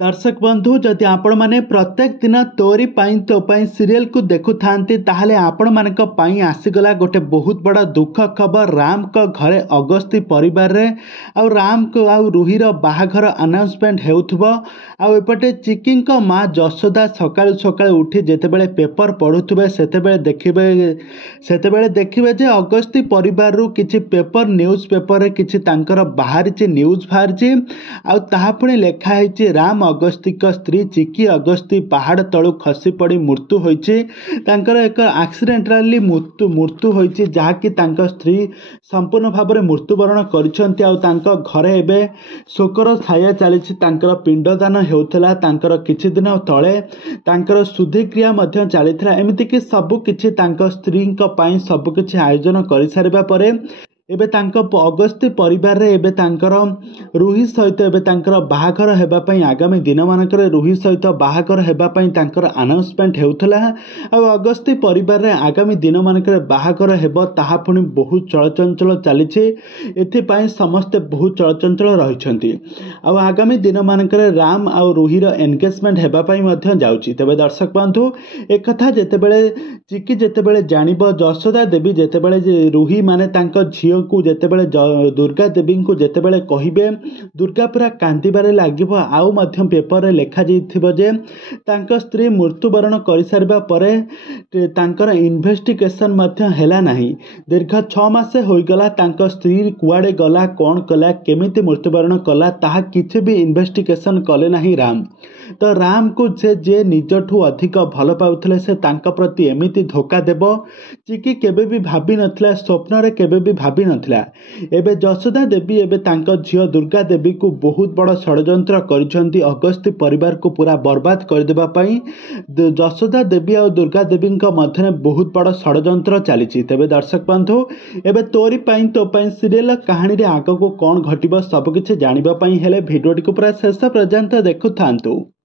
दर्शक बंधु जदि आपण माने प्रत्येक दिन तोरी पाई तो पाई सीरियल को देखु थांती ताहले आपण मानक पाई आसीगला गोटे बहुत बड़ा दुख खबर राम को घरे अगस्ती परिवार रे आउ राम को आउ रुहीर बाहाघर अनाउंसमेंट हेउथबो आउ एपटे चिकिंग को माँ जशोदा सकाळु सकाळु उठी जेतेबेले पेपर पढुथबे सेतेबेले देखिबे जे अगस्ती परिवार रु किछि पेपर न्यूज पेपर रे किछि तांकर बाहरिछि न्यूज बाहरिछि आउ ताहा पुणी लेखा ହେଇछि राम अगस्ती स्त्री चिकी अगस्ती पहाड़ तलु खसी पड़ी मृत्यु होइछि तांकर एक एक्सीडेंटली मृत्यु होइछि जहाँकि तांकर स्त्री संपूर्ण भाव में मृत्युवरण करिसेंती आउ तांकर घरे एबे शोकर छाया चलीछि तांकर पिंडदान हेउथला तांकर किछि दिन तळे तांकर शुद्धिक्रिया मध्य चलीथिला एमिति कि सब किछि तांकर स्त्री पई सब किछि आयोजन करि सारिबा परे एबे तांको अगस्ती परिवार रे एबे तांकर रुही सहित एबे तांकर बाहाघर हेबा पई आगामी दिन मानकर रुही सहित बाहाघर हेबा पई तांकर अनाउंसमेंट हेउथला आ अगस्ती परिवार रे आगामी दिन मानकर बाहाघर हेबो ताहा पुणी बहुत चलचंचल चलीछि एथि पई समस्त बहुत चलचंचल रहिछंती आ आगामी दिन मानकर राम आ रुही रो एंगेजमेंट हेबा पई मध्य जाउछि तबे दर्शक बंधु एक कथा जेतेबेले चिकी जेतेबेले जानिबो जशोदा देवी जेतेबेले रुही माने तांको झियो को जेतेबेले दुर्गा देवी को जेतेबेले कहिबे दुर्गा पूरा कांदिबारे लागिबो आउ मध्य पेपर रे लेखा जाइथिबो जे तांको स्त्री मृत्युवरण करि सारिबा परे तांकर इन्वेस्टिगेशन मध्य हेला नाही दीर्घ 6 मास होई गला तांको स्त्री कुआडे गला कोन कला केमिति मृत्युवरण कला ताहा किछि भी इन्वेस्टिगेशन कले नाही राम तो राम को जे निजठू अधिक भल पाउथले से तांका प्रति एमिति धोखा देबो चिकी केबे भी भाबी नथला स्वप्न रे केबे भी भाबी नथला एबे जशोदा देवी एबे तांका झियो दुर्गा देवी को बहुत बड़ षडयंत्र करिसंती अगस्ती परिवार को पूरा बर्बाद कर देबा पई जशोदा देवी और दुर्गा देवी मध्य बहुत बड़ षडयंत्र चलीछि तबे दर्शक बंधु एबे तोरी पई तो पई सीरियल कहानी रे आगो को कोन घटिबो सब किछि जानिबा पई हेले भिडियोटी को पूरा शेष पर्यंत देखु थांतु।